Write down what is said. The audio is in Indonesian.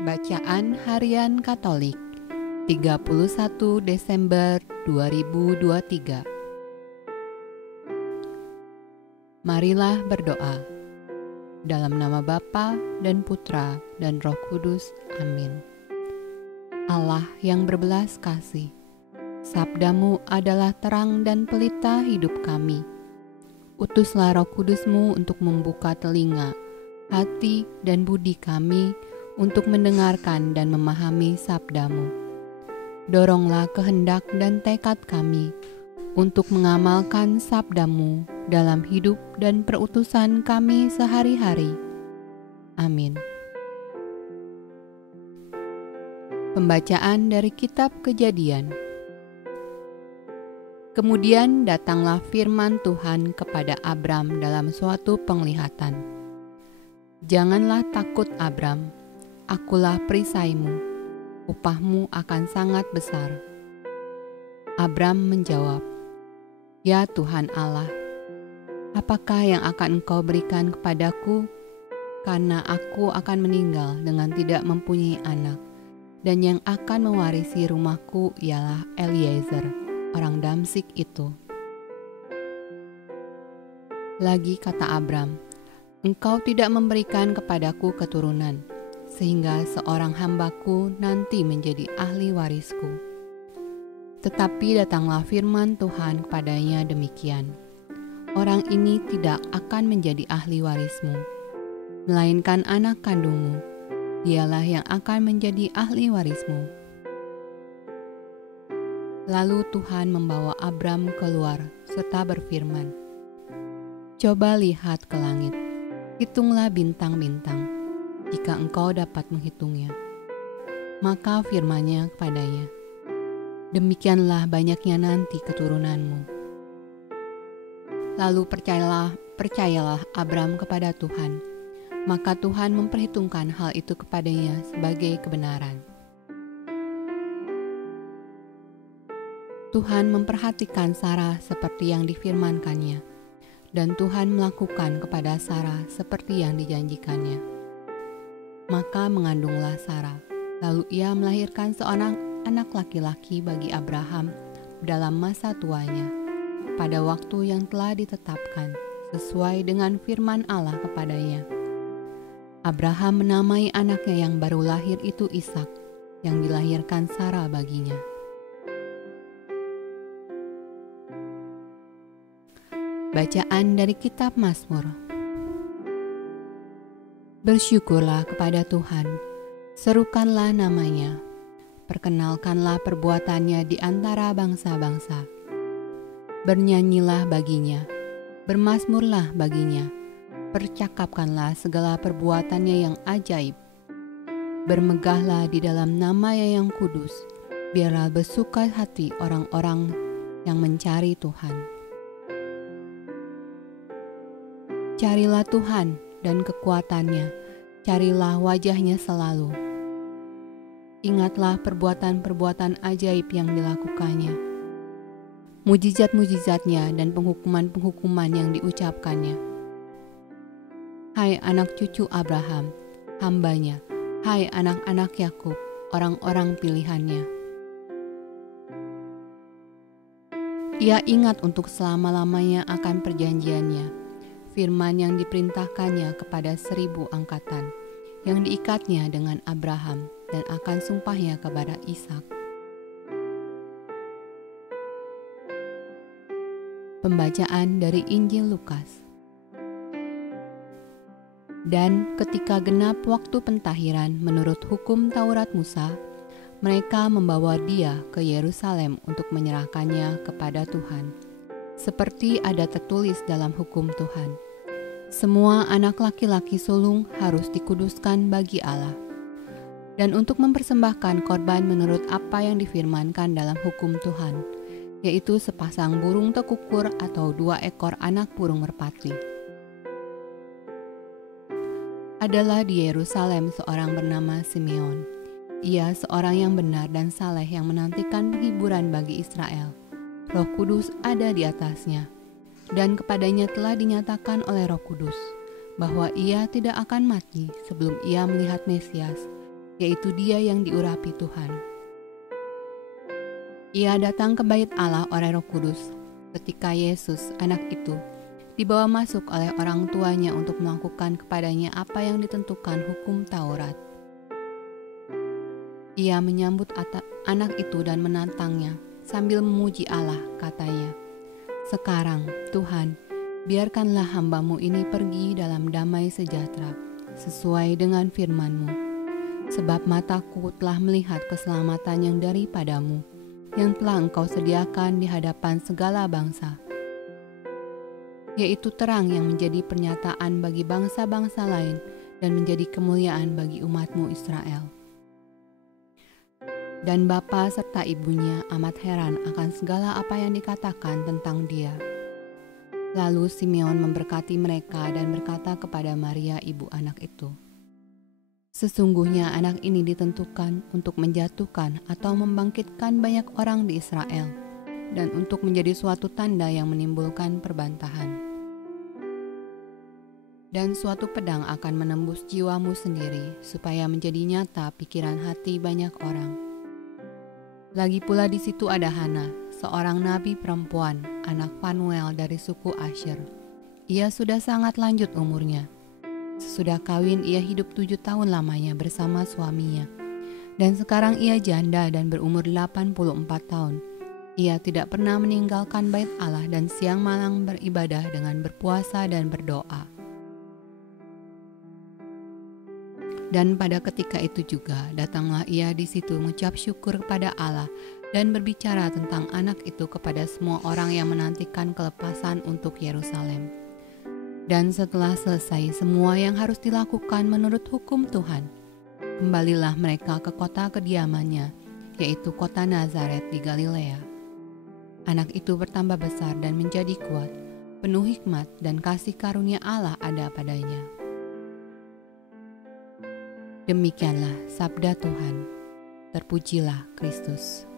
Bacaan Harian Katolik 31 Desember 2023. Marilah berdoa. Dalam nama Bapa dan Putra dan Roh Kudus. Amin. Allah yang berbelas kasih, sabdamu adalah terang dan pelita hidup kami. Utuslah Roh Kudus-Mu untuk membuka telinga, hati, dan budi kami untuk mendengarkan dan memahami sabdamu. Doronglah kehendak dan tekad kami untuk mengamalkan sabdamu dalam hidup dan perutusan kami sehari-hari. Amin. Pembacaan dari Kitab Kejadian. Kemudian datanglah firman Tuhan kepada Abram dalam suatu penglihatan. Janganlah takut, Abram. Akulah perisaimu, upahmu akan sangat besar. Abram menjawab, Ya Tuhan Allah, apakah yang akan Engkau berikan kepadaku? Karena aku akan meninggal dengan tidak mempunyai anak, dan yang akan mewarisi rumahku ialah Eliezer, orang Damsyik itu. Lagi kata Abram, Engkau tidak memberikan kepadaku keturunan, sehingga seorang hambaku nanti menjadi ahli warisku. Tetapi datanglah firman Tuhan kepadanya demikian, Orang ini tidak akan menjadi ahli warismu, melainkan anak kandungmu, dialah yang akan menjadi ahli warismu. Lalu Tuhan membawa Abram keluar serta berfirman, Coba lihat ke langit, hitunglah bintang-bintang, jika engkau dapat menghitungnya. Maka firman-Nya kepadanya, Demikianlah banyaknya nanti keturunanmu. Lalu percayalah Abram kepada Tuhan, maka Tuhan memperhitungkan hal itu kepadanya sebagai kebenaran. Tuhan memperhatikan Sarah seperti yang difirmankannya, dan Tuhan melakukan kepada Sarah seperti yang dijanjikannya. Maka mengandunglah Sarah, lalu ia melahirkan seorang anak laki-laki bagi Abraham dalam masa tuanya, pada waktu yang telah ditetapkan, sesuai dengan firman Allah kepadanya. Abraham menamai anaknya yang baru lahir itu Ishak, yang dilahirkan Sarah baginya. Bacaan dari Kitab Mazmur. Bersyukurlah kepada Tuhan, serukanlah namanya, perkenalkanlah perbuatannya di antara bangsa-bangsa. Bernyanyilah baginya, bermazmurlah baginya, percakapkanlah segala perbuatannya yang ajaib. Bermegahlah di dalam nama-Nya yang kudus, biarlah bersuka hati orang-orang yang mencari Tuhan. Carilah Tuhan dan kekuatannya, carilah wajah-Nya selalu. Ingatlah perbuatan-perbuatan ajaib yang dilakukannya, mujizat-mujizatnya dan penghukuman-penghukuman yang diucapkannya. Hai anak cucu Abraham, hamba-Nya, hai anak-anak Yakub, orang-orang pilihan-Nya. Ia ingat untuk selama-lamanya akan perjanjian-Nya, firman yang diperintahkannya kepada 1000 angkatan, yang diikatnya dengan Abraham dan akan sumpahnya kepada Ishak. Pembacaan dari Injil Lukas. Dan ketika genap waktu pentahiran menurut hukum Taurat Musa, mereka membawa Dia ke Yerusalem untuk menyerahkannya kepada Tuhan, seperti ada tertulis dalam hukum Tuhan. Semua anak laki-laki sulung harus dikuduskan bagi Allah. Dan untuk mempersembahkan korban menurut apa yang difirmankan dalam hukum Tuhan, yaitu sepasang burung tekukur atau 2 ekor anak burung merpati. Adalah di Yerusalem seorang bernama Simeon. Ia seorang yang benar dan saleh yang menantikan penghiburan bagi Israel. Roh Kudus ada di atasnya, dan kepadanya telah dinyatakan oleh Roh Kudus bahwa ia tidak akan mati sebelum ia melihat Mesias, yaitu dia yang diurapi Tuhan. Ia datang ke bait Allah oleh Roh Kudus ketika Yesus, anak itu, dibawa masuk oleh orang tuanya untuk melakukan kepadanya apa yang ditentukan hukum Taurat. Ia menyambut anak itu dan menantangnya sambil memuji Allah, katanya, "Sekarang, Tuhan, biarkanlah hamba-Mu ini pergi dalam damai sejahtera, sesuai dengan firman-Mu. Sebab mataku telah melihat keselamatan yang daripada-Mu, yang telah Engkau sediakan di hadapan segala bangsa, yaitu terang yang menjadi pernyataan bagi bangsa-bangsa lain dan menjadi kemuliaan bagi umat-Mu Israel." Dan bapa serta ibunya amat heran akan segala apa yang dikatakan tentang dia. Lalu Simeon memberkati mereka dan berkata kepada Maria ibu anak itu, "Sesungguhnya anak ini ditentukan untuk menjatuhkan atau membangkitkan banyak orang di Israel, dan untuk menjadi suatu tanda yang menimbulkan perbantahan. Dan suatu pedang akan menembus jiwamu sendiri, supaya menjadi nyata pikiran hati banyak orang." Lagi pula di situ ada Hana, seorang nabi perempuan, anak Fanuel dari suku Asher. Ia sudah sangat lanjut umurnya. Sesudah kawin ia hidup 7 tahun lamanya bersama suaminya. Dan sekarang ia janda dan berumur 84 tahun. Ia tidak pernah meninggalkan bait Allah dan siang malam beribadah dengan berpuasa dan berdoa. Dan pada ketika itu juga datanglah ia di situ mengucap syukur kepada Allah dan berbicara tentang anak itu kepada semua orang yang menantikan kelepasan untuk Yerusalem. Dan setelah selesai semua yang harus dilakukan menurut hukum Tuhan, kembalilah mereka ke kota kediamannya, yaitu kota Nazaret di Galilea. Anak itu bertambah besar dan menjadi kuat, penuh hikmat dan kasih karunia Allah ada padanya. Demikianlah sabda Tuhan. Terpujilah Kristus.